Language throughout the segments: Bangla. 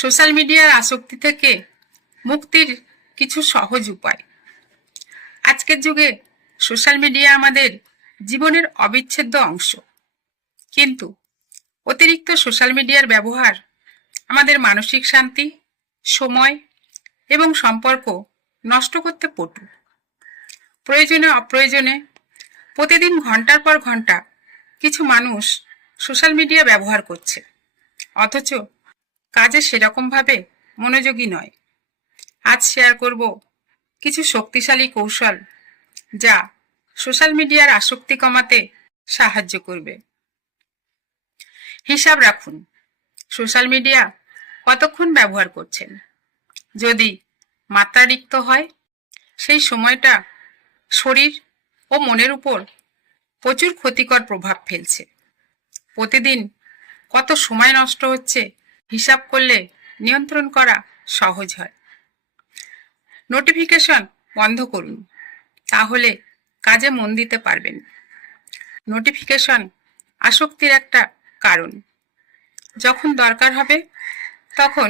সোশ্যাল মিডিয়ার আসক্তি থেকে মুক্তির কিছু সহজ উপায়। আজকের যুগে সোশ্যাল মিডিয়া আমাদের জীবনের অবিচ্ছেদ্য অংশ, কিন্তু অতিরিক্ত সোশ্যাল মিডিয়ার ব্যবহার আমাদের মানসিক শান্তি, সময় এবং সম্পর্ক নষ্ট করতে পটু। প্রয়োজনে অপ্রয়োজনে প্রতিদিন ঘন্টার পর ঘন্টা কিছু মানুষ সোশ্যাল মিডিয়া ব্যবহার করছে, অথচ কাজে সেরকমভাবে মনোযোগী নয়। আজ শেয়ার করব কিছু শক্তিশালী কৌশল যা সোশ্যাল মিডিয়ার আসক্তি কমাতে সাহায্য করবে। হিসাব রাখুন, সোশ্যাল মিডিয়া কতক্ষণ ব্যবহার করছেন। যদি মাত্রাতিরিক্ত হয়, সেই সময়টা শরীর ও মনের উপর প্রচুর ক্ষতিকর প্রভাব ফেলছে। প্রতিদিন কত সময় নষ্ট হচ্ছে হিসাব করলে নিয়ন্ত্রণ করা সহজ হয়। নোটিফিকেশন বন্ধ করুন, তাহলে কাজে মন দিতে পারবেন। নোটিফিকেশন আসক্তির একটা কারণ। যখন দরকার হবে তখন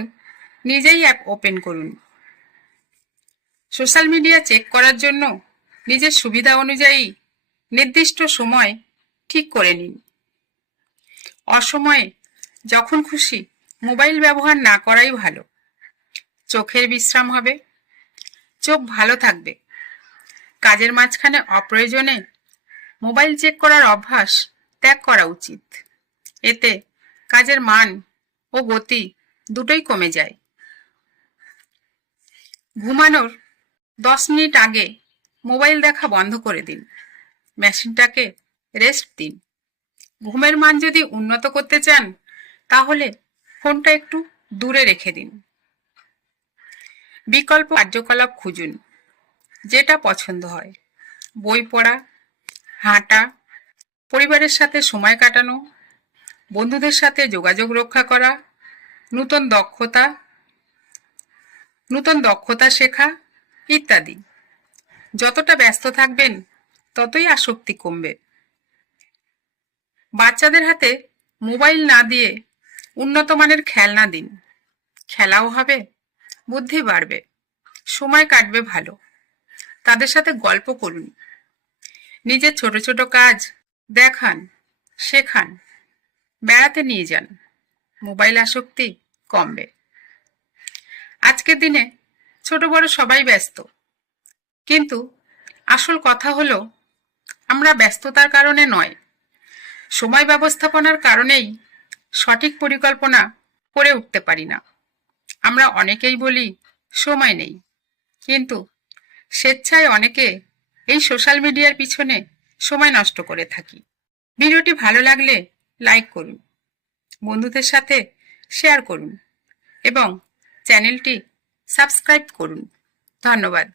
নিজেই অ্যাপ ওপেন করুন। সোশ্যাল মিডিয়া চেক করার জন্য নিজের সুবিধা অনুযায়ী নির্দিষ্ট সময় ঠিক করে নিন। অসময়ে যখন খুশি মোবাইল ব্যবহার না করাই ভালো। চোখের বিশ্রাম হবে, চোখ ভালো থাকবে। কাজের মাঝখানে অপ্রয়োজনে মোবাইল চেক করার অভ্যাস ত্যাগ করা উচিত। এতে কাজের মান ও গতি দুটোই কমে যায়। ঘুমানোর 10 মিনিট আগে মোবাইল দেখা বন্ধ করে দিন। মেশিনটাকে রেস্ট দিন। ঘুমের মান যদি উন্নত করতে চান, তাহলে ফোনটা একটু দূরে রেখে দিন। বিকল্প কার্যকলাপ খুঁজুন, যেটা পছন্দ হয়। বই পড়া, হাঁটা, পরিবারের সাথে সময় কাটানো, বন্ধুদের সাথে যোগাযোগ রক্ষা করা, নতুন দক্ষতা শেখা ইত্যাদি। যতটা ব্যস্ত থাকবেন ততই আসক্তি কমবে। বাচ্চাদের হাতে মোবাইল না দিয়ে উন্নত মানের খেলনা দিন। খেলাও হবে, বুদ্ধি বাড়বে, সময় কাটবে ভালো। তাদের সাথে গল্প করুন। নিজের ছোট ছোট কাজ দেখান, শেখান, বেড়াতে নিয়ে যান। মোবাইল আসক্তি কমবে। আজকের দিনে ছোট বড় সবাই ব্যস্ত, কিন্তু আসল কথা হলো আমরা ব্যস্ততার কারণে নয়, সময় ব্যবস্থাপনার কারণেই সঠিক পরিকল্পনা করে উঠতে পারি না। আমরা অনেকেই বলি সময় নেই, কিন্তু স্বেচ্ছায় অনেকে এই সোশ্যাল মিডিয়ার পিছনে সময় নষ্ট করে থাকি। ভিডিওটি ভালো লাগলে লাইক করুন, বন্ধুদের সাথে শেয়ার করুন এবং চ্যানেলটি সাবস্ক্রাইব করুন। ধন্যবাদ।